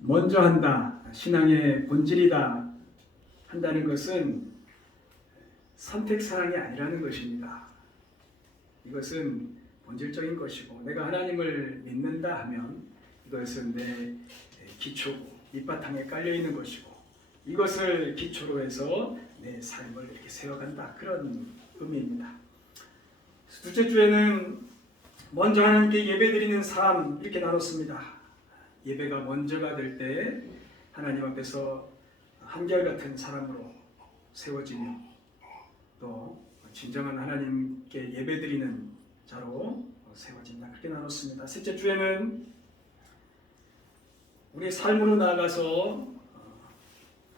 먼저 한다, 신앙의 본질이다 한다는 것은 선택사항이 아니라는 것입니다. 이것은 본질적인 것이고, 내가 하나님을 믿는다 하면 이것은 내 기초고 밑바탕에 깔려있는 것이고, 이것을 기초로 해서 내 삶을 이렇게 세워간다, 그런 의미입니다. 둘째 주에는 먼저 하나님께 예배드리는 삶, 이렇게 나눴습니다. 예배가 먼저가 될 때 하나님 앞에서 한결같은 사람으로 세워지며, 또 진정한 하나님께 예배드리는 자로 세워진다, 그렇게 나눴습니다. 셋째 주에는 우리 삶으로 나아가서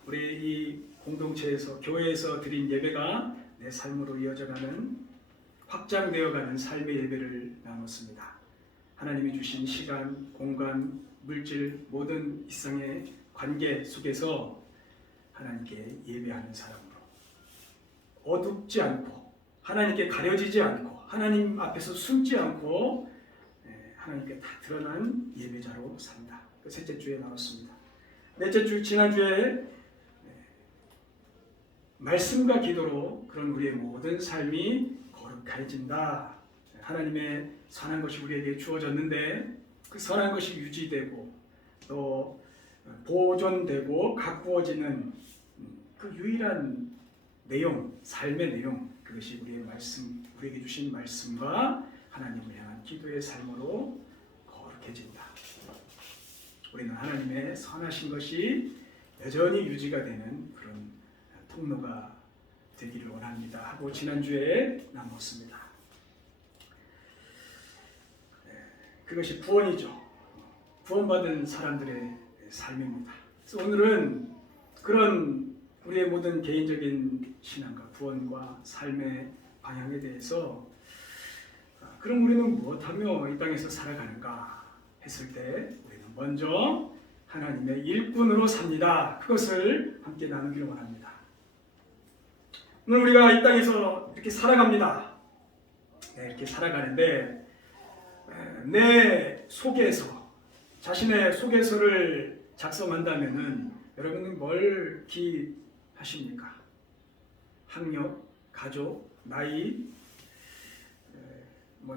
우리 이 공동체에서, 교회에서 드린 예배가 내 삶으로 이어져가는, 확장되어가는 삶의 예배를 나눴습니다. 하나님이 주신 시간, 공간, 물질, 모든 이상의 관계 속에서 하나님께 예배하는 사람으로, 어둡지 않고 하나님께 가려지지 않고 하나님 앞에서 숨지 않고 하나님께 다 드러난 예배자로 산다. 그 셋째 주에 나눴습니다. 넷째 주, 지난주에 말씀과 기도로 그런 우리의 모든 삶이 거룩해진다. 하나님의 선한 것이 우리에게 주어졌는데 그 선한 것이 유지되고 또 보존되고 가꾸어지는 그 유일한 내용, 삶의 내용, 그것이 우리의 말씀, 우리에게 주신 말씀과 하나님을 향한 기도의 삶으로 거룩해진다. 우리는 하나님의 선하신 것이 여전히 유지가 되는 그런 통로가 되기를 원합니다 하고 지난주에 나눴습니다. 그것이 구원이죠. 구원받은 사람들의 삶입니다. 그래서 오늘은 그런 우리의 모든 개인적인 신앙과 구원과 삶의 방향에 대해서, 그럼 우리는 무엇하며 이 땅에서 살아가는가 했을 때 우리는 먼저 하나님의 일꾼으로 삽니다. 그것을 함께 나누기를 원합니다. 오늘 우리가 이 땅에서 이렇게 살아갑니다. 이렇게 살아가는데 내 속에서, 자신의 속에서를 작성한다면은 여러분은 뭘 기하십니까? 학력, 가족, 나이,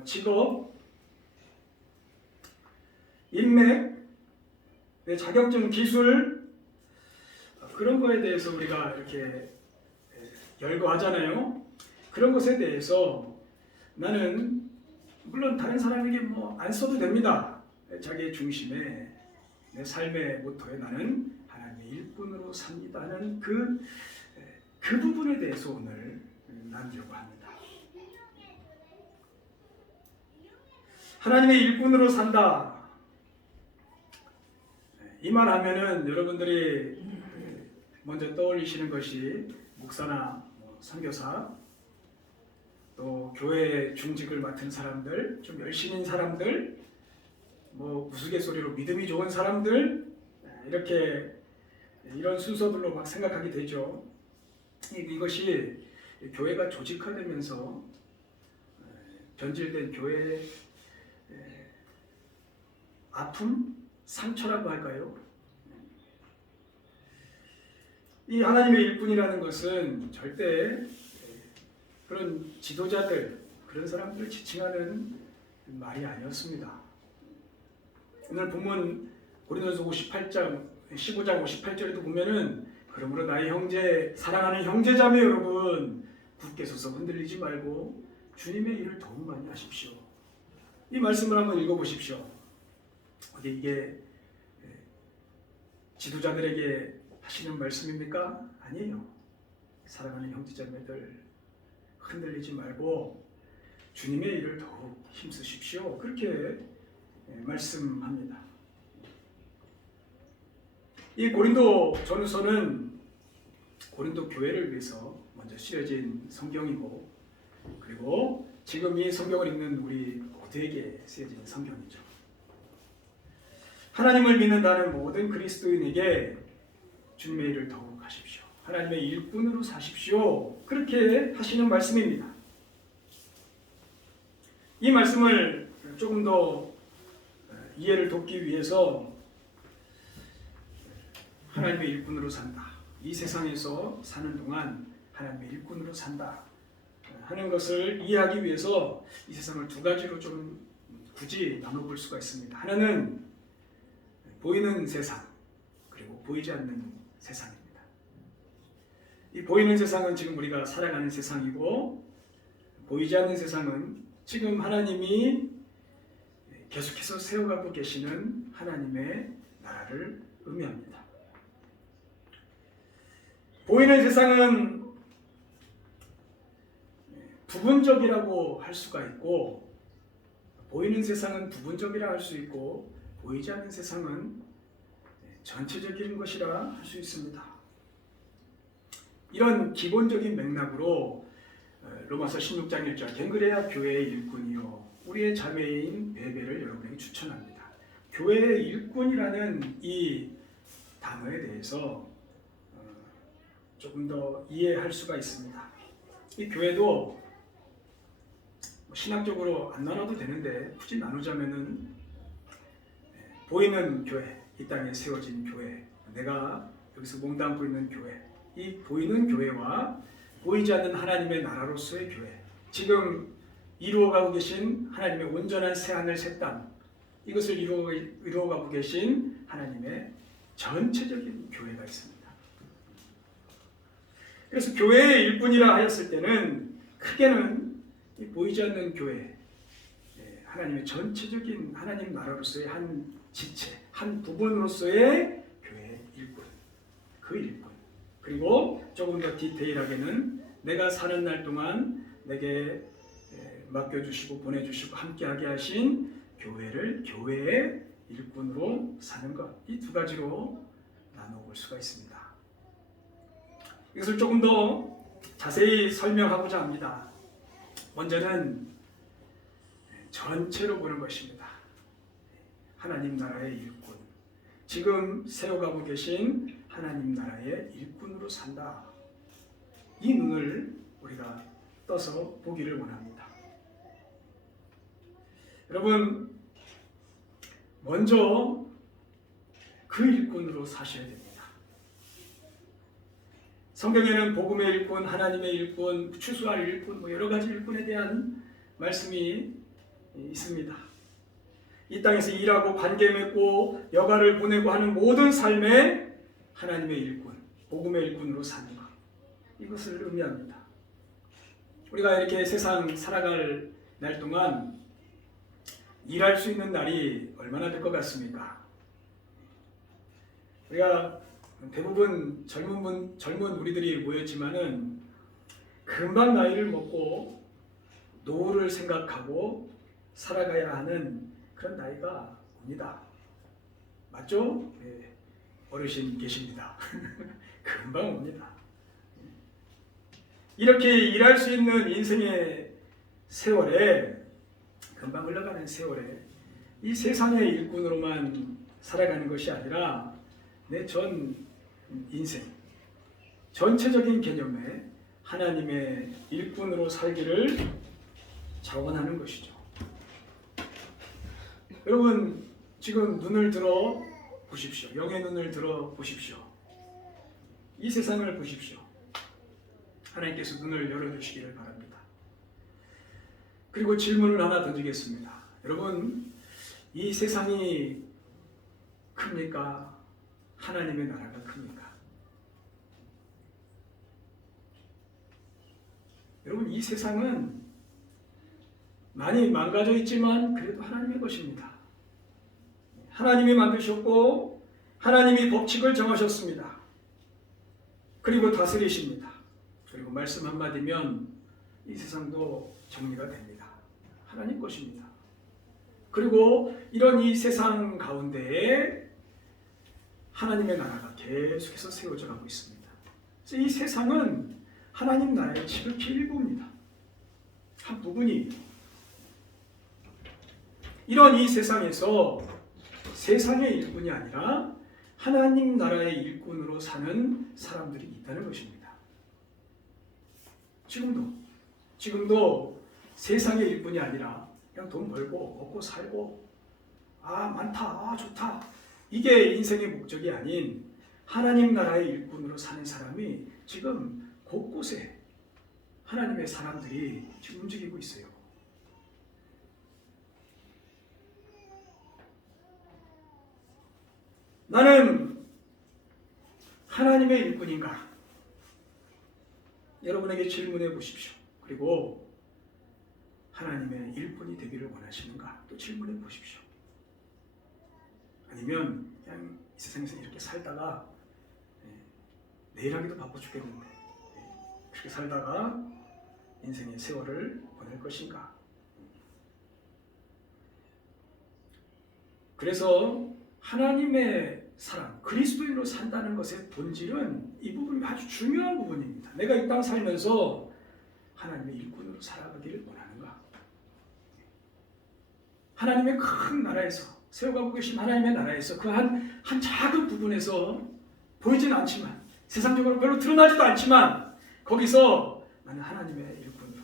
직업, 인맥, 내 자격증, 기술, 그런 거에 대해서 우리가 이렇게 열거하잖아요. 그런 것에 대해서 나는 물론 다른 사람에게 안 써도 됩니다. 자기의 중심에, 내 삶의 모토에 나는 하나님의 일꾼으로 삽니다는 그 부분에 대해서 오늘 나누려고 합니다. 하나님의 일꾼으로 산다. 이 말 하면은 여러분들이 먼저 떠올리시는 것이 목사나 선교사, 또 교회 중직을 맡은 사람들, 좀 열심인 사람들, 우스갯소리로 믿음이 좋은 사람들, 이렇게 이런 순서들로 막 생각하게 되죠. 이것이 교회가 조직화되면서 변질된 교회의 아픔, 상처라고 할까요? 이 하나님의 일꾼이라는 것은 절대 그런 지도자들, 그런 사람들을 지칭하는 말이 아니었습니다. 오늘 본문 고린도서 15장 58절에도 보면은, 그러므로 나의 형제, 사랑하는 형제자매 여러분, 굳게 서서 흔들리지 말고 주님의 일을 더욱 많이 하십시오. 이 말씀을 한번 읽어보십시오. 이게 지도자들에게 하시는 말씀입니까? 아니에요. 사랑하는 형제자매들, 흔들리지 말고 주님의 일을 더욱 힘쓰십시오. 그렇게 말씀합니다. 이 고린도 전후서는 고린도 교회를 위해서 먼저 쓰여진 성경이고, 그리고 지금 이 성경을 읽는 우리 모두에게 쓰여진 성경이죠. 하나님을 믿는다는 모든 그리스도인에게 주님의 일을 더욱 하십시오. 하나님의 일꾼으로 사십시오. 그렇게 하시는 말씀입니다. 이 말씀을 조금 더 이해를 돕기 위해서 하나님의 일꾼으로 산다. 이 세상에서 사는 동안 하나님의 일꾼으로 산다 하는 것을 이해하기 위해서 이 세상을 두 가지로 좀 굳이 나눠볼 수가 있습니다. 하나는 보이는 세상, 그리고 보이지 않는 세상입니다. 이 보이는 세상은 지금 우리가 살아가는 세상이고, 보이지 않는 세상은 지금 하나님이 계속해서 세워가고 계시는 하나님의 나라를 의미합니다. 보이는 세상은 부분적이라고 할 수가 있고, 보이는 세상은 부분적이라 할 수 있고, 보이지 않는 세상은 전체적인 것이라 할 수 있습니다. 이런 기본적인 맥락으로 로마서 16장 1절 갱그레아 교회의 일꾼이요 우리의 자매인 베베를 여러분에게 추천합니다. 교회의 일꾼이라는 이 단어에 대해서 조금 더 이해할 수가 있습니다. 이 교회도 신학적으로 안 나눠도 되는데 굳이 나누자면은 보이는 교회, 이 땅에 세워진 교회, 내가 여기서 몸담고 있는 교회, 이 보이는 교회와 보이지 않는 하나님의 나라로서의 교회, 지금 이루어가고 계신 하나님의 온전한 새하늘 새 땅, 이것을 이루어가고 계신 하나님의 전체적인 교회가 있습니다. 그래서 교회의 일꾼이라 하였을 때는 크게는 이 보이지 않는 교회, 하나님의 전체적인 하나님 나라로서의 한 지체, 한 부분으로서의 교회의 일꾼, 그 일꾼. 그리고 조금 더 디테일하게는 내가 사는 날 동안 내게 맡겨주시고 보내주시고 함께하게 하신 교회를 교회의 일꾼으로 사는 것, 이 두 가지로 나눠볼 수가 있습니다. 이것을 조금 더 자세히 설명하고자 합니다. 먼저는 전체로 보는 것입니다. 하나님 나라의 일꾼, 지금 세워가고 계신 하나님 나라의 일꾼으로 산다. 이 눈을 우리가 떠서 보기를 원합니다. 여러분, 먼저 그 일꾼으로 사셔야 됩니다. 성경에는 복음의 일꾼, 하나님의 일꾼, 추수할 일꾼, 여러 가지 일꾼에 대한 말씀이 있습니다. 이 땅에서 일하고 관계 맺고 여가를 보내고 하는 모든 삶에 하나님의 일꾼, 복음의 일꾼으로 사는 것, 이것을 의미합니다. 우리가 이렇게 세상 살아갈 날 동안 일할 수 있는 날이 얼마나 될 것 같습니까? 우리가 대부분 젊은 우리들이 모였지만은 금방 나이를 먹고 노후를 생각하고 살아가야 하는 그런 나이가 옵니다. 맞죠? 네, 어르신 계십니다. 금방 옵니다. 이렇게 일할 수 있는 인생의 세월에, 금방 흘러가는 세월에 이 세상의 일꾼으로만 살아가는 것이 아니라 내 전 인생, 전체적인 개념에 하나님의 일꾼으로 살기를 자원하는 것이죠. 여러분, 지금 눈을 들어 보십시오. 영의 눈을 들어 보십시오. 이 세상을 보십시오. 하나님께서 눈을 열어주시기를 바랍니다. 그리고 질문을 하나 던지겠습니다. 여러분, 이 세상이 큽니까? 하나님의 나라가 큽니까? 여러분, 이 세상은 많이 망가져 있지만 그래도 하나님의 것입니다. 하나님이 만드셨고 하나님이 법칙을 정하셨습니다. 그리고 다스리십니다. 그리고 말씀 한마디면 이 세상도 정리가 됩니다. 하나님 것입니다. 그리고 이런 이 세상 가운데에 하나님의 나라가 계속해서 세워져 가고 있습니다. 그래서 이 세상은 하나님 나라의 지극히 일부입니다. 한 부분이. 이런 이 세상에서 세상의 일꾼이 아니라 하나님 나라의 일꾼으로 사는 사람들이 있다는 것입니다. 지금도 세상의 일꾼이 아니라 그냥 돈 벌고 먹고 살고, 아 많다, 아 좋다, 이게 인생의 목적이 아닌 하나님 나라의 일꾼으로 사는 사람이 지금 곳곳에 하나님의 사람들이 지금 움직이고 있어요. 나는 하나님의 일꾼인가? 여러분에게 질문해 보십시오. 그리고 하나님의 일꾼이 되기를 원하시는가? 또 질문해 보십시오. 아니면 그냥 이 세상에서 이렇게 살다가 내일 하기도 바빠 죽겠는데 그렇게 살다가 인생의 세월을 보낼 것인가? 그래서 하나님의 사람, 그리스도인으로 산다는 것의 본질은 이 부분이 아주 중요한 부분입니다. 내가 이 땅 살면서 하나님의 일꾼으로 살아가기를 원하는가? 하나님의 큰 나라에서 세워가고 계신 하나님의 나라에서 그 한 작은 부분에서 보이지는 않지만 세상적으로 별로 드러나지도 않지만 거기서 나는 하나님의 일꾼으로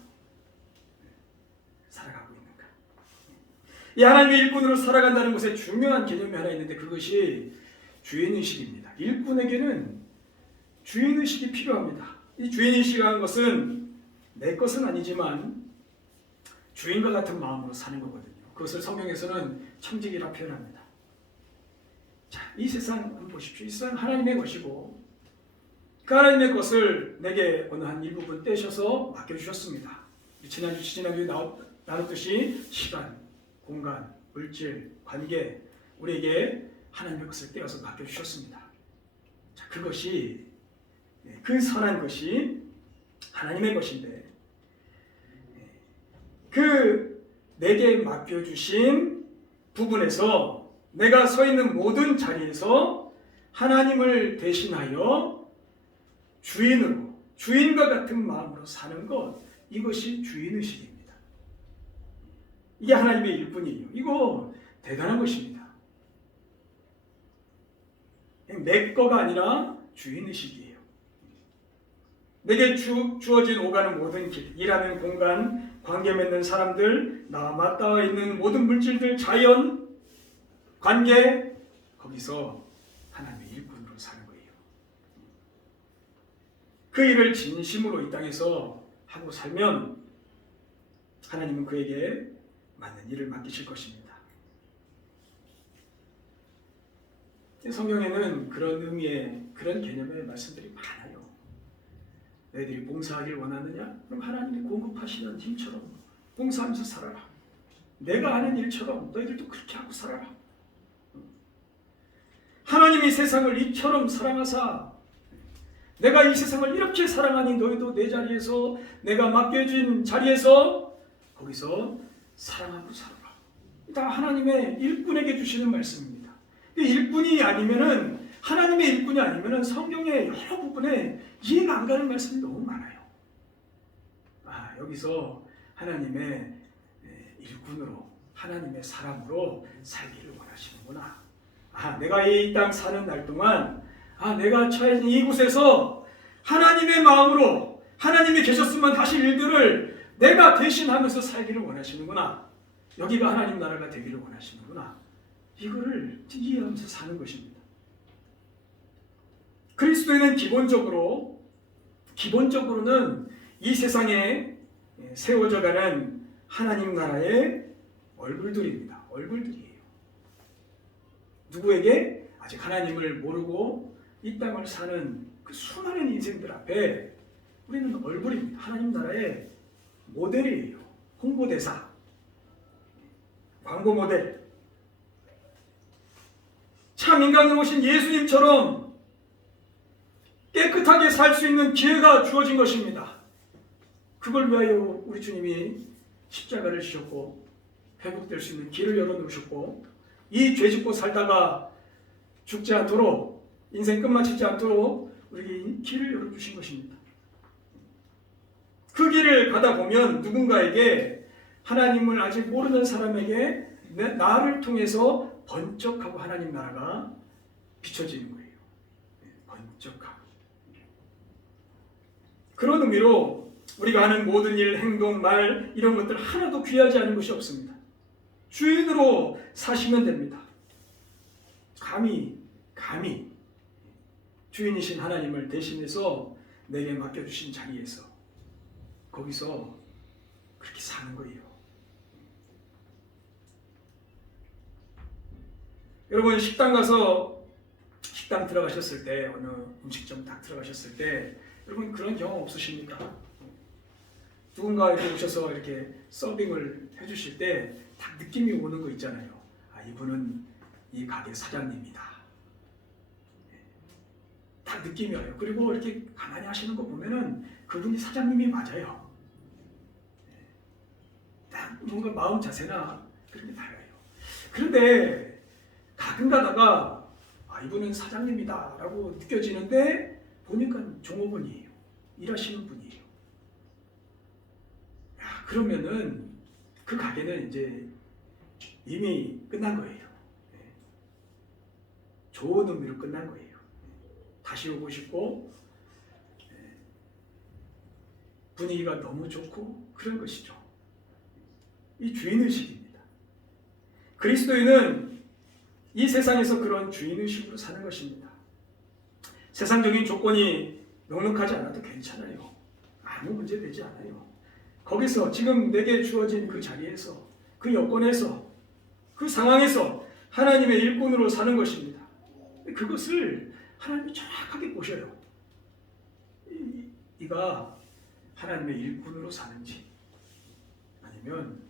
살아가고 있는가? 이 하나님의 일꾼으로 살아간다는 것에 중요한 개념이 하나 있는데 그것이 주인의식입니다. 일꾼에게는 주인의식이 필요합니다. 이 주인의식이라는 것은 내 것은 아니지만 주인과 같은 마음으로 사는 거거든요. 그것을 성경에서는 청직이라 표현합니다. 자, 이 세상 한번 보십시오. 이 세상 하나님의 것이고 그 하나님의 것을 내게 어느 한 일부분 떼셔서 맡겨주셨습니다. 지난주에 나눴듯이 시간, 공간, 물질, 관계 우리에게 하나님의 것을 떼어서 맡겨주셨습니다. 자, 그것이 그 선한 것이 하나님의 것인데 그 내게 맡겨주신 부분에서 내가 서 있는 모든 자리에서 하나님을 대신하여 주인으로 주인과 같은 마음으로 사는 것 이것이 주인의식입니다. 이게 하나님의 일뿐이에요. 이거 대단한 것입니다. 내 거가 아니라 주인의식이에요. 내게 주어진 오가는 모든 길, 일하는 공간, 관계 맺는 사람들, 나와 맞닿아 있는 모든 물질들, 자연, 관계, 거기서 하나님의 일꾼으로 사는 거예요. 그 일을 진심으로 이 땅에서 하고 살면 하나님은 그에게 맞는 일을 맡기실 것입니다. 성경에는 그런 의미의 그런 개념의 말씀들이 많아요. 너희들이 봉사하길 원하느냐? 그럼 하나님이 공급하시는 힘처럼 봉사하면서 살아라. 내가 하는 일처럼 너희들도 그렇게 하고 살아라. 하나님이 세상을 이처럼 사랑하사 내가 이 세상을 이렇게 사랑하니 너희도 내 자리에서 내가 맡겨진 자리에서 거기서 사랑하고 살아라. 다 하나님의 일꾼에게 주시는 말씀입니다. 일꾼이 아니면은 하나님의 일꾼이 아니면은 성경의 여러 부분에 이해가 안 가는 말씀이 너무 많아요. 여기서 하나님의 일꾼으로 하나님의 사람으로 살기를 원하시는구나. 내가 이 땅 사는 날 동안 내가 처해진 이곳에서 하나님의 마음으로 하나님이 계셨으면 하실 일들을 내가 대신하면서 살기를 원하시는구나. 여기가 하나님 나라가 되기를 원하시는구나. 이거를 이해하면서 사는 것입니다. 그리스도인은 기본적으로는 이 세상에 세워져가는 하나님 나라의 얼굴들입니다. 얼굴들이에요. 누구에게? 아직 하나님을 모르고 이 땅을 사는 그 수많은 인생들 앞에 우리는 얼굴입니다. 하나님 나라의 모델이에요. 홍보대사, 광고 모델. 참 인간으로 오신 예수님처럼 깨끗하게 살 수 있는 기회가 주어진 것입니다. 그걸 위하여 우리 주님이 십자가를 지셨고 회복될 수 있는 길을 열어놓으셨고 이 죄 짓고 살다가 죽지 않도록 인생 끝마치지 않도록 우리에게 길을 열어주신 것입니다. 그 길을 가다 보면 누군가에게 하나님을 아직 모르는 사람에게 나를 통해서 번쩍하고 하나님 나라가 비춰지는 거예요. 번쩍하고. 그런 의미로 우리가 하는 모든 일, 행동, 말 이런 것들 하나도 귀하지 않은 것이 없습니다. 주인으로 사시면 됩니다. 감히 주인이신 하나님을 대신해서 내게 맡겨주신 자리에서 거기서 그렇게 사는 거예요. 여러분 식당 가서 식당 들어가셨을 때 어느 음식점 딱 들어가셨을 때 여러분 그런 경험 없으십니까? 누군가 이렇게 오셔서 이렇게 서빙을 해주실 때 딱 느낌이 오는 거 있잖아요. 아, 이분은 이 가게 사장님이다. 딱 느낌이 와요. 그리고 이렇게 가만히 하시는 거 보면은 그분이 사장님이 맞아요. 딱 뭔가 마음 자세나 그런 게 달라요. 그런데 가끔 가다가 아, 이분은 사장님이다 라고 느껴지는데 보니까 종업원이에요. 일하시는 분이에요. 야, 그러면은 그 가게는 이제 이미 끝난 거예요. 좋은 의미로 끝난 거예요. 다시 오고 싶고 분위기가 너무 좋고 그런 것이죠. 이 주인의식입니다. 그리스도인은 이 세상에서 그런 주인의식으로 사는 것입니다. 세상적인 조건이 넉넉하지 않아도 괜찮아요. 아무 문제 되지 않아요. 거기서 지금 내게 주어진 그 자리에서 그 여건에서 그 상황에서 하나님의 일꾼으로 사는 것입니다. 그것을 하나님이 정확하게 보셔요. 이가 하나님의 일꾼으로 사는지 아니면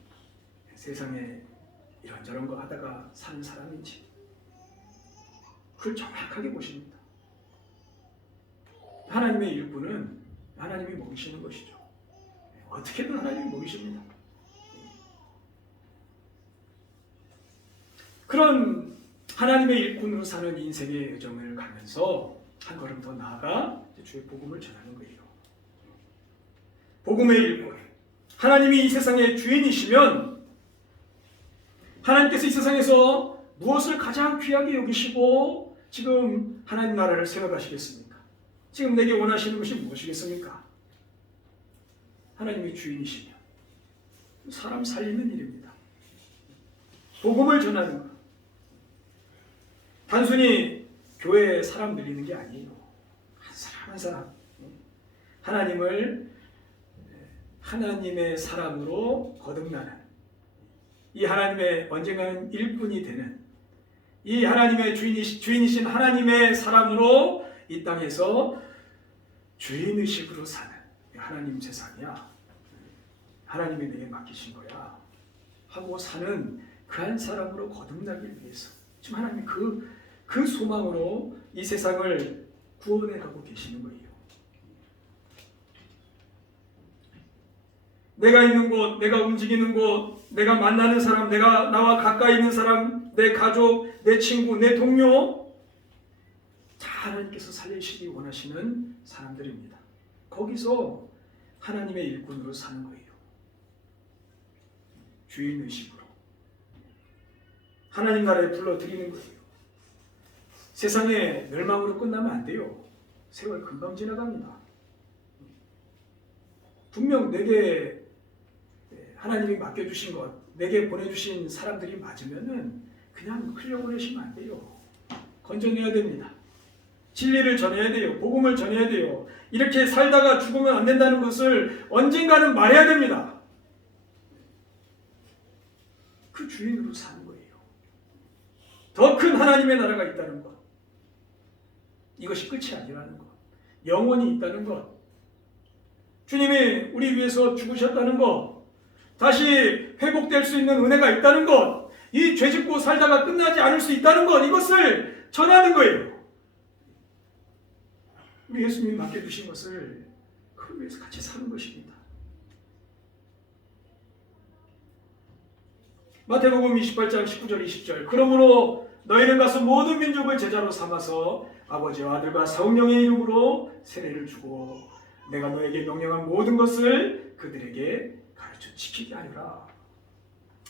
세상에 이런저런 거 하다가 사는 사람인지 그걸 정확하게 보십니다. 하나님의 일꾼은 하나님이 먹이시는 것이죠. 어떻게든 하나님이 먹이십니다. 그런 하나님의 일꾼으로 사는 인생의 여정을 가면서 한 걸음 더 나아가 주의 복음을 전하는 거예요. 복음의 일꾼. 하나님이 이 세상의 주인이시면 하나님께서 이 세상에서 무엇을 가장 귀하게 여기시고 지금 하나님 나라를 세워가시겠습니까? 지금 내게 원하시는 것이 무엇이겠습니까? 하나님의 주인이시면 사람 살리는 일입니다. 복음을 전하는 것. 단순히 교회에 사람 늘리는 게 아니에요. 한 사람 한 사람 하나님을 하나님의 사람으로 거듭나는 이 하나님의 언젠가는 일꾼이 되는 이 하나님의 주인이신 하나님의 사람으로 이 땅에서 주인의식으로 사는 하나님 세상이야. 하나님이 내게 맡기신 거야. 하고 사는 그 한 사람으로 거듭나기 위해서 지금 하나님이 그 소망으로 이 세상을 구원해 가고 계시는 거예요. 내가 있는 곳, 내가 움직이는 곳, 내가 만나는 사람, 내가 나와 가까이 있는 사람, 내 가족, 내 친구, 내 동료 다 하나님께서 살리시기 원하시는 사람들입니다. 거기서 하나님의 일꾼으로 사는 거예요. 주인의식으로 하나님 나라에 불러들이는 거예요. 세상에 멸망으로 끝나면 안 돼요. 세월 금방 지나갑니다. 분명 내게 하나님이 맡겨주신 것, 내게 보내주신 사람들이 맞으면은 그냥 흘려보내시면 안 돼요. 건져내야 됩니다. 진리를 전해야 돼요. 복음을 전해야 돼요. 이렇게 살다가 죽으면 안 된다는 것을 언젠가는 말해야 됩니다. 그 주인으로 사는 거예요. 더 큰 하나님의 나라가 있다는 것. 이것이 끝이 아니라는 것. 영원히 있다는 것. 주님이 우리 위해서 죽으셨다는 것. 다시 회복될 수 있는 은혜가 있다는 것. 이 죄짓고 살다가 끝나지 않을 수 있다는 것. 이것을 전하는 거예요. 우리 예수님이 맡겨주신 것을 그걸 위해서 같이 사는 것입니다. 마태복음 28장 19절 20절 그러므로 너희는 가서 모든 민족을 제자로 삼아서 아버지와 아들과 성령의 이름으로 세례를 주고 내가 너에게 명령한 모든 것을 그들에게 가르쳐 지키게 하리라.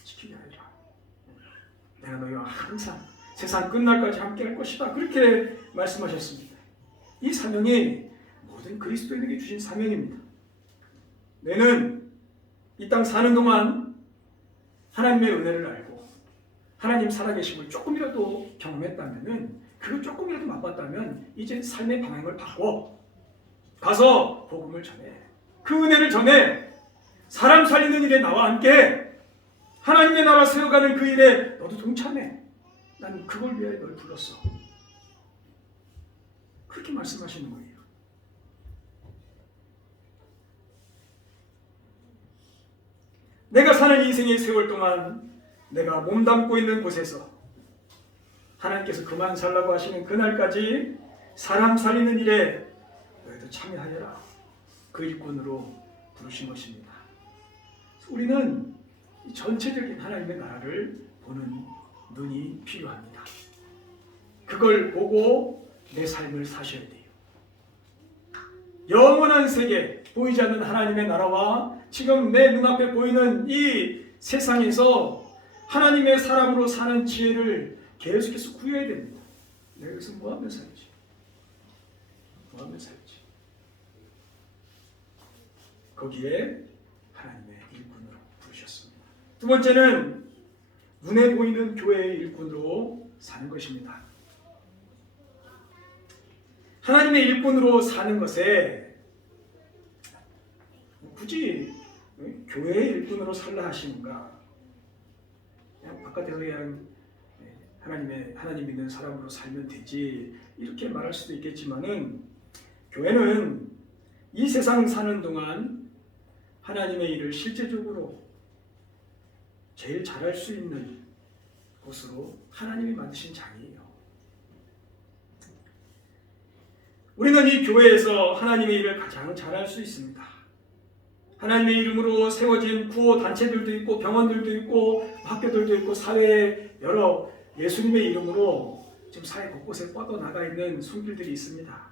지키게 하리라. 내가 너희와 항상 세상 끝날까지 함께 할 것이다. 그렇게 말씀하셨습니다. 이 사명이 모든 그리스도인에게 주신 사명입니다. 너는 이 땅 사는 동안 하나님의 은혜를 알고 하나님 살아계심을 조금이라도 경험했다면 그거 조금이라도 맛봤다면 이제 삶의 방향을 바꿔 가서 복음을 전해. 그 은혜를 전해. 사람 살리는 일에 나와 함께 하나님의 나라 세워가는 그 일에 너도 동참해. 난 그걸 위해 너를 불렀어. 그렇게 말씀하시는 거예요. 내가 사는 인생의 세월 동안 내가 몸담고 있는 곳에서 하나님께서 그만 살라고 하시는 그날까지 사람 살리는 일에 너희도 참여하여라. 그 일꾼으로 부르신 것입니다. 우리는 전체적인 하나님의 나라를 보는 눈이 필요합니다. 그걸 보고 내 삶을 사셔야 돼요. 영원한 세계, 보이지 않는 하나님의 나라와 지금 내 눈앞에 보이는 이 세상에서 하나님의 사람으로 사는 지혜를 계속해서 구해야 됩니다. 내가 여기서 뭐하면 살지? 뭐하면 살지? 거기에 하나님의 일꾼으로 부르셨습니다. 두 번째는 눈에 보이는 교회의 일꾼으로 사는 것입니다. 하나님의 일꾼으로 사는 것에 굳이 교회의 일꾼으로 살라 하시는가? 그냥 바깥에서 그냥 하나님 믿는 사람으로 살면 되지 이렇게 말할 수도 있겠지만은 교회는 이 세상 사는 동안 하나님의 일을 실제적으로 제일 잘할 수 있는 곳으로 하나님이 만드신 장이에요. 우리는 이 교회에서 하나님의 일을 가장 잘할 수 있습니다. 하나님의 이름으로 세워진 구호 단체들도 있고 병원들도 있고 학교들도 있고 사회에 여러 예수님의 이름으로 지금 사회 곳곳에 뻗어나가 있는 손길들이 있습니다.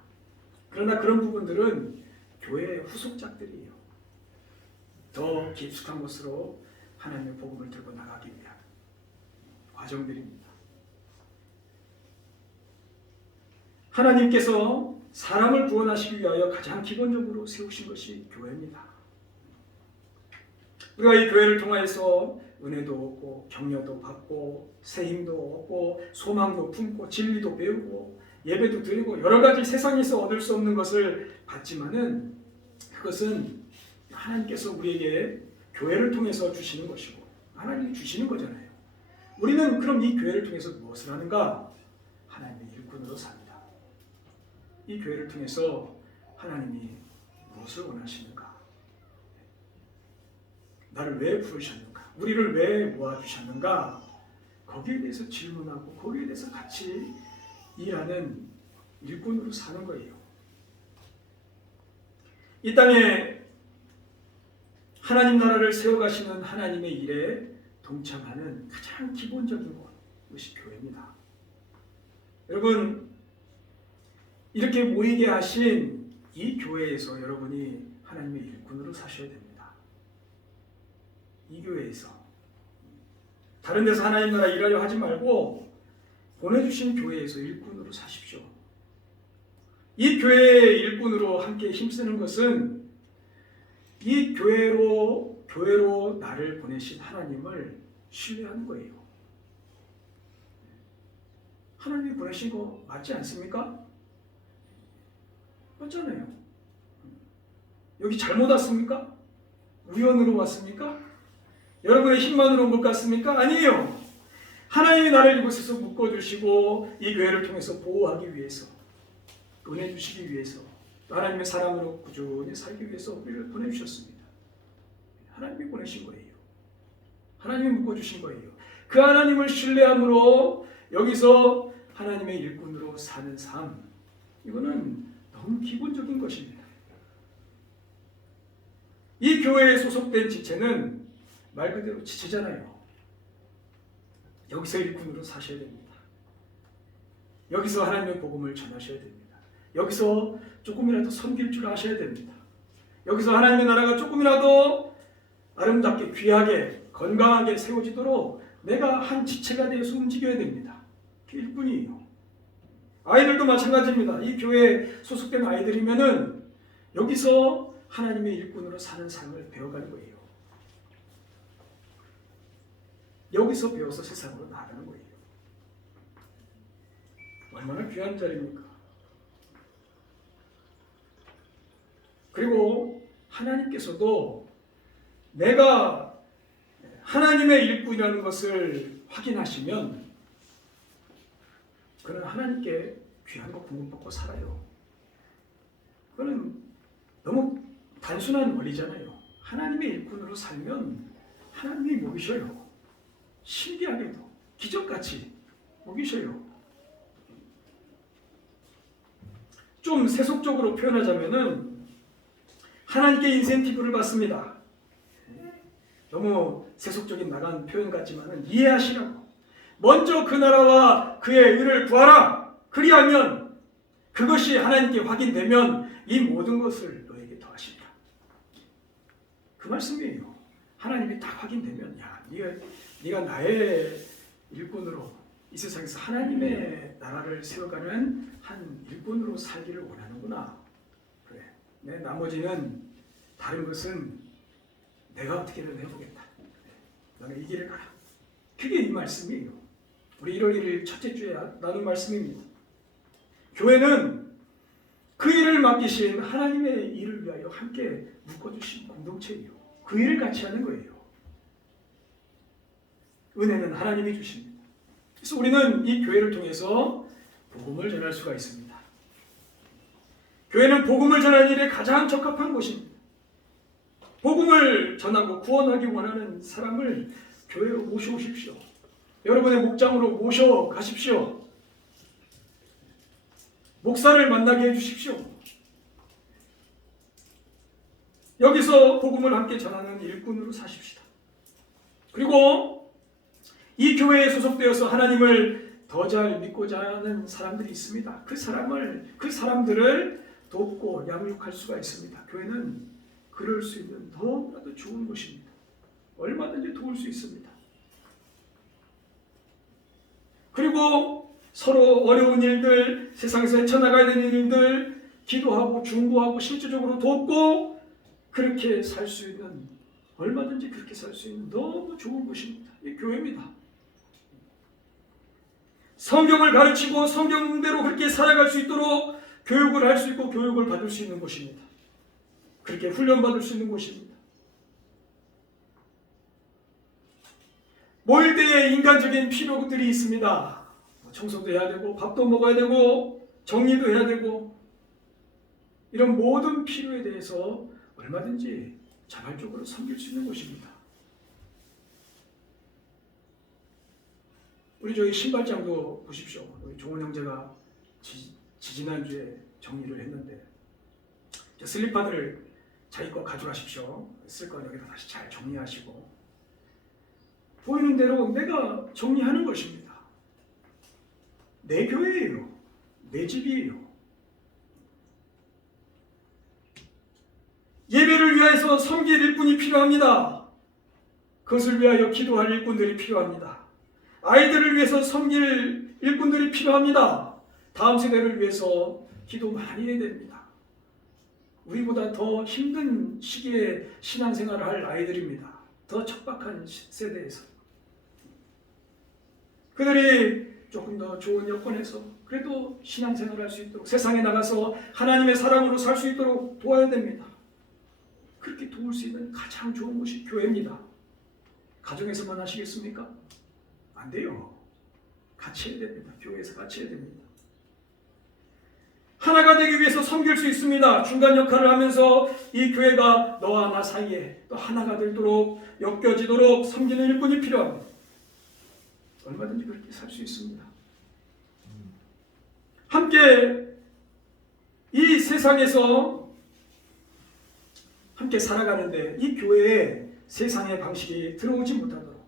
그러나 그런 부분들은 교회의 후속작들이에요. 더 깊숙한 곳으로 하나님의 복음을 들고 나가기 위한 과정들입니다. 하나님께서 사람을 구원하시기 위하여 가장 기본적으로 세우신 것이 교회입니다. 우리가 이 교회를 통하여서 은혜도 얻고 격려도 받고 새 힘도 얻고 소망도 품고 진리도 배우고 예배도 드리고 여러 가지 세상에서 얻을 수 없는 것을 받지만은 그것은 하나님께서 우리에게 교회를 통해서 주시는 것이고 하나님이 주시는 거잖아요. 우리는 그럼 이 교회를 통해서 무엇을 하는가? 하나님의 일꾼으로 삽니다. 이 교회를 통해서 하나님이 무엇을 원하시는가? 나를 왜 부르셨는가? 우리를 왜 모아주셨는가? 거기에 대해서 질문하고 거기에 대해서 같이 일하는 일꾼으로 사는 거예요. 이 땅에 하나님 나라를 세워가시는 하나님의 일에 동참하는 가장 기본적인 것이 교회입니다. 여러분, 이렇게 모이게 하신 이 교회에서 여러분이 하나님의 일꾼으로 사셔야 됩니다. 이 교회에서 다른 데서 하나님 나라 일하려 하지 말고 보내주신 교회에서 일꾼으로 사십시오. 이 교회의 일꾼으로 함께 힘쓰는 것은 이 교회로 나를 보내신 하나님을 신뢰하는 거예요. 하나님이 보내신 거 맞지 않습니까? 맞잖아요. 여기 잘못 왔습니까? 우연으로 왔습니까? 여러분의 힘만으로 못 갔습니까? 아니에요. 하나님이 나를 이곳에서 묶어주시고 이 교회를 통해서 보호하기 위해서 은혜 주시기 위해서 하나님의 사람으로 꾸준히 살기 위해서 우리를 보내주셨습니다. 하나님이 보내신 거예요. 하나님이 묶어주신 거예요. 그 하나님을 신뢰함으로 여기서 하나님의 일꾼으로 사는 삶, 이거는 너무 기본적인 것입니다. 이 교회에 소속된 지체는 말 그대로 지체잖아요. 여기서 일꾼으로 사셔야 됩니다. 여기서 하나님의 복음을 전하셔야 됩니다. 여기서 조금이라도 섬길 줄 아셔야 됩니다. 여기서 하나님의 나라가 조금이라도 아름답게 귀하게 건강하게 세워지도록 내가 한 지체가 되어서 움직여야 됩니다. 그게 일꾼이에요. 아이들도 마찬가지입니다. 이 교회에 소속된 아이들이면은 여기서 하나님의 일꾼으로 사는 삶을 배워가는 거예요. 여기서 배워서 세상으로 나아가는 거예요. 얼마나 귀한 자리입니까? 그리고 하나님께서도 내가 하나님의 일꾼이라는 것을 확인하시면 그는 하나님께 귀한 거 공급받고 살아요. 그거는 너무 단순한 원리잖아요. 하나님의 일꾼으로 살면 하나님이 먹이셔요. 신기하게도 기적같이 먹이셔요. 좀 세속적으로 표현하자면은 하나님께 인센티브를 받습니다. 너무 세속적인 나간 표현 같지만은 이해하시라고. 먼저 그 나라와 그의 의를 구하라. 그리하면 그것이 하나님께 확인되면 이 모든 것을 너에게 더하시리라. 그 말씀이에요. 하나님이 딱 확인되면 야, 네가 나의 일꾼으로 이 세상에서 하나님의 나라를 세워가는 한 일꾼으로 살기를 원하는구나. 그래. 내 나머지는 다른 것은 내가 어떻게든 해보겠다. 너는 이 길을 가라. 그게 이 말씀이에요. 우리 1월 1일 첫째 주에 나눈 말씀입니다. 교회는 그 일을 맡기신 하나님의 일을 위하여 함께 묶어주신 공동체예요. 그 일을 같이 하는 거예요. 은혜는 하나님이 주십니다. 그래서 우리는 이 교회를 통해서 복음을 전할 수가 있습니다. 교회는 복음을 전하는 일에 가장 적합한 곳입니다. 복음을 전하고 구원하기 원하는 사람을 교회로 모셔오십시오. 여러분의 목장으로 모셔가십시오. 목사를 만나게 해주십시오. 여기서 복음을 함께 전하는 일꾼으로 사십시다. 그리고 이 교회에 소속되어서 하나님을 더 잘 믿고자 하는 사람들이 있습니다. 그 사람들을 돕고 양육할 수가 있습니다. 교회는 그럴 수 있는 너무나도 좋은 곳입니다. 얼마든지 도울 수 있습니다. 그리고 서로 어려운 일들, 세상에서 헤쳐나가야 되는 일들 기도하고 중보하고 실질적으로 돕고 그렇게 살 수 있는, 얼마든지 그렇게 살 수 있는 너무 좋은 곳입니다. 이 교회입니다. 성경을 가르치고 성경대로 그렇게 살아갈 수 있도록 교육을 할 수 있고 교육을 받을 수 있는 곳입니다. 그렇게 훈련받을 수 있는 곳입니다. 모일 때에 인간적인 필요들이 있습니다. 청소도 해야 되고 밥도 먹어야 되고 정리도 해야 되고 이런 모든 필요에 대해서 얼마든지 자발적으로 섬길 수 있는 곳입니다. 우리 저희 신발장도 보십시오. 우리 종원 형제가 지난주에 정리를 했는데 슬리퍼들을 자기 거 가져가십시오. 쓸 거 여기다 다시 잘 정리하시고 보이는 대로 내가 정리하는 것입니다. 내 교회예요. 내 집이에요. 예배를 위해서 섬길 일꾼이 필요합니다. 그것을 위하여 기도할 일꾼들이 필요합니다. 아이들을 위해서 섬길 일꾼들이 필요합니다. 다음 세대를 위해서 기도 많이 해야 됩니다. 우리보다 더 힘든 시기에 신앙생활을 할 아이들입니다. 더 척박한 세대에서. 그들이 조금 더 좋은 여건에서 그래도 신앙생활을 할 수 있도록 세상에 나가서 하나님의 사랑으로 살 수 있도록 도와야 됩니다. 그렇게 도울 수 있는 가장 좋은 곳이 교회입니다. 가정에서만 하시겠습니까? 안 돼요. 같이 해야 됩니다. 교회에서 같이 해야 됩니다. 하나가 되기 위해서 섬길 수 있습니다. 중간 역할을 하면서 이 교회가 너와 나 사이에 또 하나가 되도록 엮여지도록 섬기는 일꾼이 필요합니다. 얼마든지 그렇게 살 수 있습니다. 함께 이 세상에서 함께 살아가는데 이 교회에 세상의 방식이 들어오지 못하도록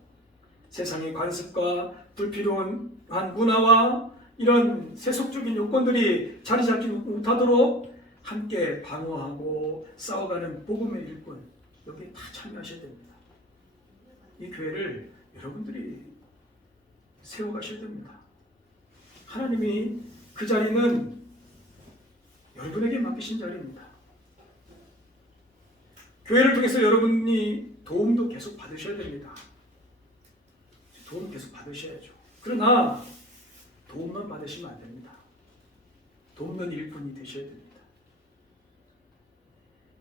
세상의 관습과 불필요한 문화와 이런 세속적인 요건들이 자리 잡지 못하도록 함께 방어하고 싸워가는 복음의 일꾼 여기에 다 참여하셔야 됩니다. 이 교회를 여러분들이 세워가셔야 됩니다. 하나님이 그 자리는 여러분에게 맡기신 자리입니다. 교회를 통해서 여러분이 도움도 계속 받으셔야 됩니다. 도움 계속 받으셔야죠. 그러나 도움만 받으시면 안 됩니다. 돕는 일꾼이 되셔야 됩니다.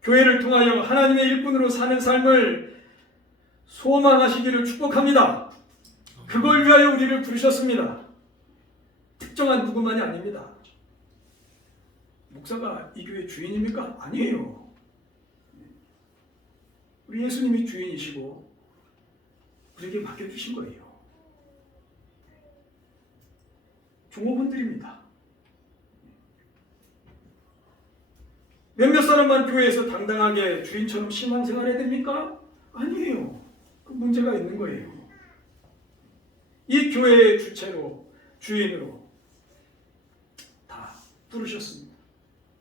교회를 통하여 하나님의 일꾼으로 사는 삶을 소망하시기를 축복합니다. 그걸 위하여 우리를 부르셨습니다. 특정한 누구만이 아닙니다. 목사가 이 교회 주인입니까? 아니에요. 우리 예수님이 주인이시고 우리에게 맡겨주신 거예요. 종업원들입니다. 몇몇 사람만 교회에서 당당하게 주인처럼 신앙생활해야 됩니까? 아니에요. 그 문제가 있는 거예요. 이 교회의 주체로, 주인으로 다 부르셨습니다.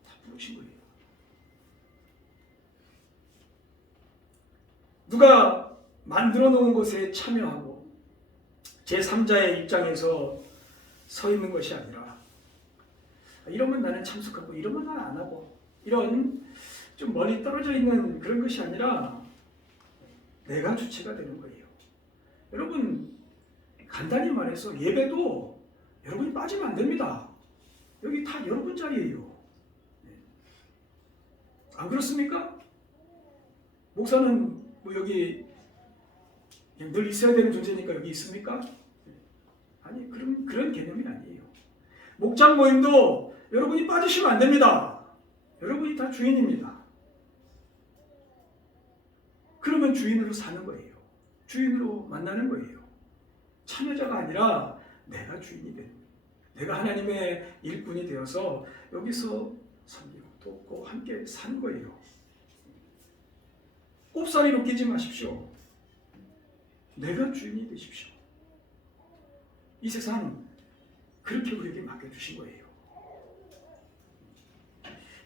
다 부르신 거예요. 누가 만들어 놓은 것에 참여하고 제3자의 입장에서 서 있는 것이 아니라 이러면 나는 참석하고 이러면 나는 안 하고 이런 좀 멀리 떨어져 있는 그런 것이 아니라 내가 주체가 되는 거예요. 여러분 간단히 말해서 예배도 여러분이 빠지면 안 됩니다. 여기 다 여러분 자리예요. 안 그렇습니까? 목사는 뭐 여기 늘 있어야 되는 존재니까 여기 있습니까? 아니 그런 개념이 아니에요. 목장 모임도 여러분이 빠지시면 안 됩니다. 여러분이 다 주인입니다. 그러면 주인으로 사는 거예요. 주인으로 만나는 거예요. 참여자가 아니라 내가 주인이 되는 거예요. 내가 하나님의 일꾼이 되어서 여기서 섬기고 돕고 함께 사는 거예요. 꼽사리로 끼지 마십시오. 내가 주인이 되십시오. 이 세상 그렇게 우리에게 맡겨주신 거예요.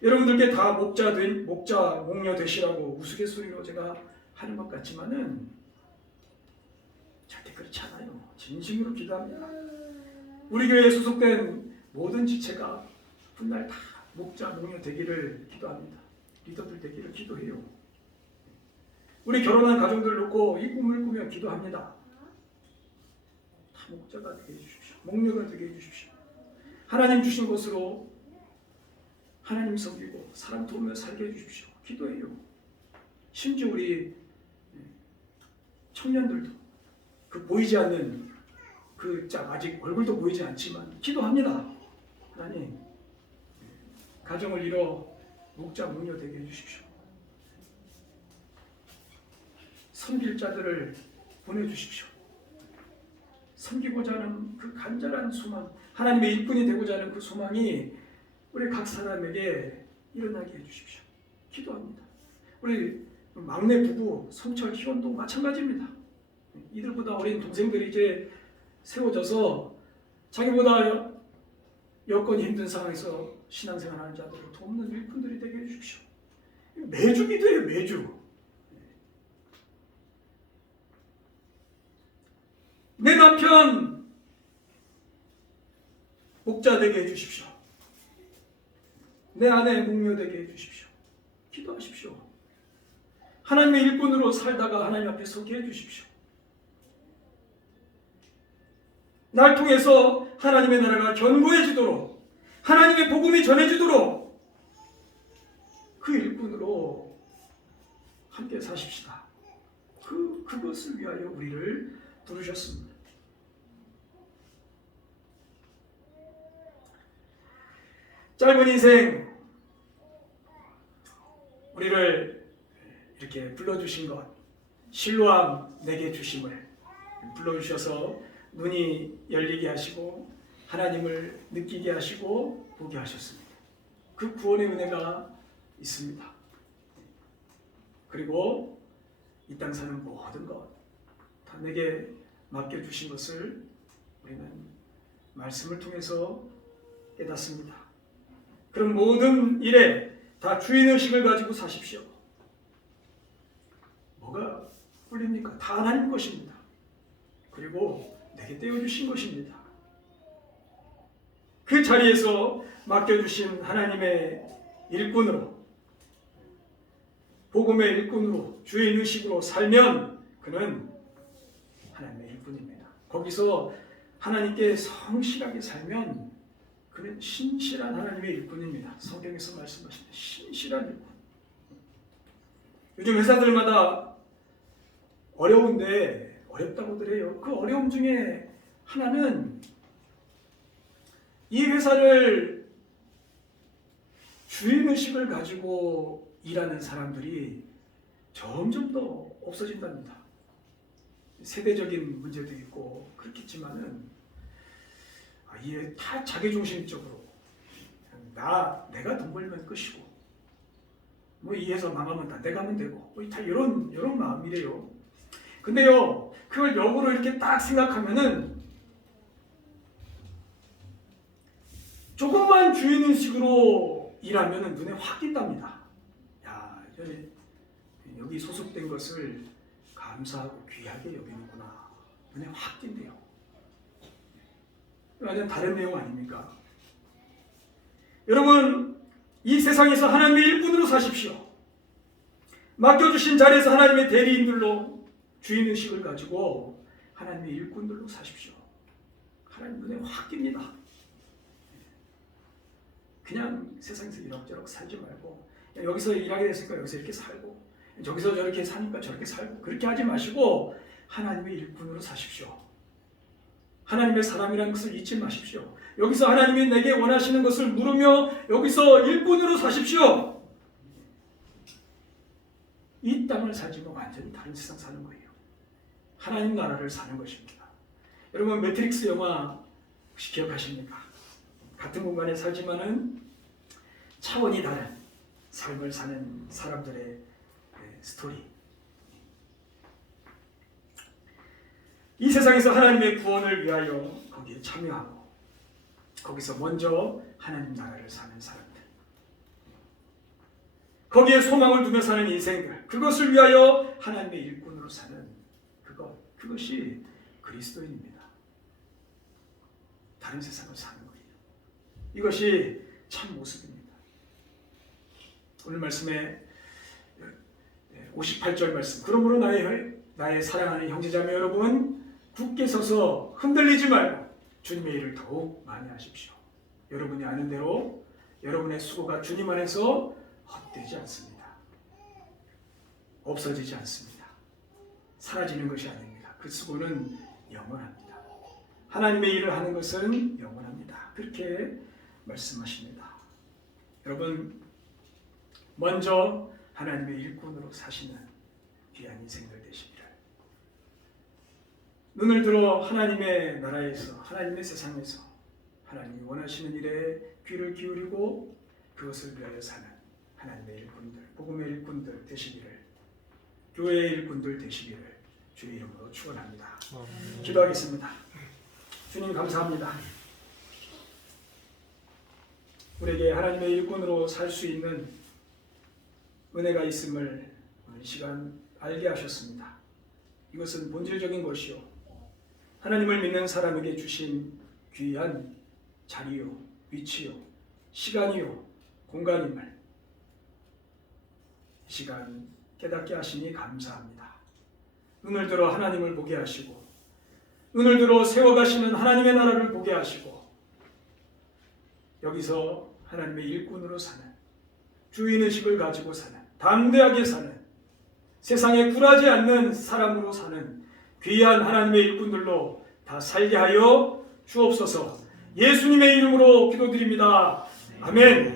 여러분들께 다 목자, 목녀 되시라고 우스갯소리로 제가 하는 것 같지만은 절대 그렇지 않아요. 진심으로 기도합니다. 우리 교회에 소속된 모든 지체가 훗날 다 목자, 목녀 되기를 기도합니다. 리더들 되기를 기도해요. 우리 결혼한 가정들 놓고 이 꿈을 꾸며 기도합니다. 다 목자가 되게 해주십시오. 목녀가 되게 해주십시오. 하나님 주신 것으로 하나님 섬기고 사람 도우며 살게 해주십시오. 기도해요. 심지어 우리 청년들도 그 보이지 않는 그 아직 얼굴도 보이지 않지만 기도합니다. 하나님 가정을 이뤄 목자 목녀 되게 해주십시오. 섬길 자들을 보내주십시오. 섬기고자 하는 그 간절한 소망, 하나님의 일꾼이 되고자 하는 그 소망이 우리 각 사람에게 일어나게 해주십시오. 기도합니다. 우리 막내 부부 성철 희원도 마찬가지입니다. 이들보다 어린 동생들이 이제 세워져서 자기보다 여건이 힘든 상황에서 신앙생활하는 자들을 돕는 일꾼들이 되게 해주십시오. 매주 기도해요. 매주. 내 남편 목자 되게 해주십시오. 내 아내 목녀 되게 해주십시오. 기도하십시오. 하나님의 일꾼으로 살다가 하나님 앞에 서게 해주십시오. 날 통해서 하나님의 나라가 견고해지도록 하나님의 복음이 전해지도록 그 일꾼으로 함께 사십시다. 그것을 위하여 우리를 부르셨습니다. 짧은 인생 우리를 이렇게 불러주신 것, 실로암 내게 주심을 불러주셔서 눈이 열리게 하시고 하나님을 느끼게 하시고 보게 하셨습니다. 그 구원의 은혜가 있습니다. 그리고 이 땅 사는 모든 것 다 내게 맡겨주신 것을 우리는 말씀을 통해서 깨닫습니다. 그럼 모든 일에 다 주인의식을 가지고 사십시오. 뭐가 꿀립니까? 다 하나님 것입니다. 그리고 내게 떼어주신 것입니다. 그 자리에서 맡겨주신 하나님의 일꾼으로 복음의 일꾼으로 주인의식으로 살면 그는 하나님의 일꾼입니다. 거기서 하나님께 성실하게 살면 그는 신실한 하나님의 일꾼입니다. 성경에서 말씀하시는 신실한 일꾼. 요즘 회사들마다 어려운데 어렵다고들 해요. 그 어려움 중에 하나는 이 회사를 주인의식을 가지고 일하는 사람들이 점점 더 없어진답니다. 세대적인 문제도 있고 그렇겠지만은 이게 다 자기중심적으로 내가 돈 벌면 끝이고 뭐 이 회사 망하면 다 내가 하면 되고 뭐 다 이런 마음이래요. 근데요 그걸 역으로 이렇게 딱 생각하면은 조금만 주인의식으로 일하면은 눈에 확 띈답니다. 야, 여기 소속된 것을 감사하고 귀하게 여기는구나. 눈에 확 띈대요. 완전 다른 내용 아닙니까? 여러분, 이 세상에서 하나님의 일꾼으로 사십시오. 맡겨주신 자리에서 하나님의 대리인들로 주인의식을 가지고 하나님의 일꾼들로 사십시오. 하나님 눈에 확 띕니다. 그냥 세상에서 이럭저럭 살지 말고 여기서 일하게 됐으니까 여기서 이렇게 살고 저기서 저렇게 사니까 저렇게 살고 그렇게 하지 마시고 하나님의 일꾼으로 사십시오. 하나님의 사람이라는 것을 잊지 마십시오. 여기서 하나님이 내게 원하시는 것을 물으며 여기서 일꾼으로 사십시오. 이 땅을 살지만 완전히 다른 세상 사는 거예요. 하나님 나라를 사는 것입니다. 여러분 매트릭스 영화 혹시 기억하십니까? 같은 공간에 살지만은 차원이 다른 삶을 사는 사람들의 스토리. 이 세상에서 하나님의 구원을 위하여 거기에 참여하고 거기서 먼저 하나님 나라를 사는 사람들, 거기에 소망을 두며 사는 인생들, 그것을 위하여 하나님의 일꾼으로 사는 그것이 그리스도인입니다. 다른 세상을 사는 거예요. 이것이 참 모습입니다. 오늘 말씀에 58절 말씀. 그러므로 나의 사랑하는 형제자매 여러분, 굳게 서서 흔들리지 말고 주님의 일을 더욱 많이 하십시오. 여러분이 아는 대로 여러분의 수고가 주님 안에서 헛되지 않습니다. 없어지지 않습니다. 사라지는 것이 아닙니다. 그 수고는 영원합니다. 하나님의 일을 하는 것은 영원합니다. 그렇게 말씀하십니다. 여러분, 먼저 하나님의 일꾼으로 사시는 귀한 인생들 되시기를. 눈을 들어 하나님의 나라에서, 하나님의 세상에서 하나님이 원하시는 일에 귀를 기울이고 그것을 위하여 사는 하나님의 일꾼들, 복음의 일꾼들 되시기를, 교회의 일꾼들 되시기를 주의 이름으로 축원합니다. 기도하겠습니다. 주님 감사합니다. 우리에게 하나님의 일꾼으로 살 수 있는 은혜가 있음을 오늘 이 시간 알게 하셨습니다. 이것은 본질적인 것이요, 하나님을 믿는 사람에게 주신 귀한 자리요, 위치요, 시간이요, 공간임을 이 시간 깨닫게 하시니 감사합니다. 눈을 들어 하나님을 보게 하시고 눈을 들어 세워가시는 하나님의 나라를 보게 하시고 여기서 하나님의 일꾼으로 사는, 주인의식을 가지고 사는, 담대하게 사는, 세상에 굴하지 않는 사람으로 사는 귀한 하나님의 일꾼들로 다 살게 하여 주옵소서. 예수님의 이름으로 기도드립니다. 아멘.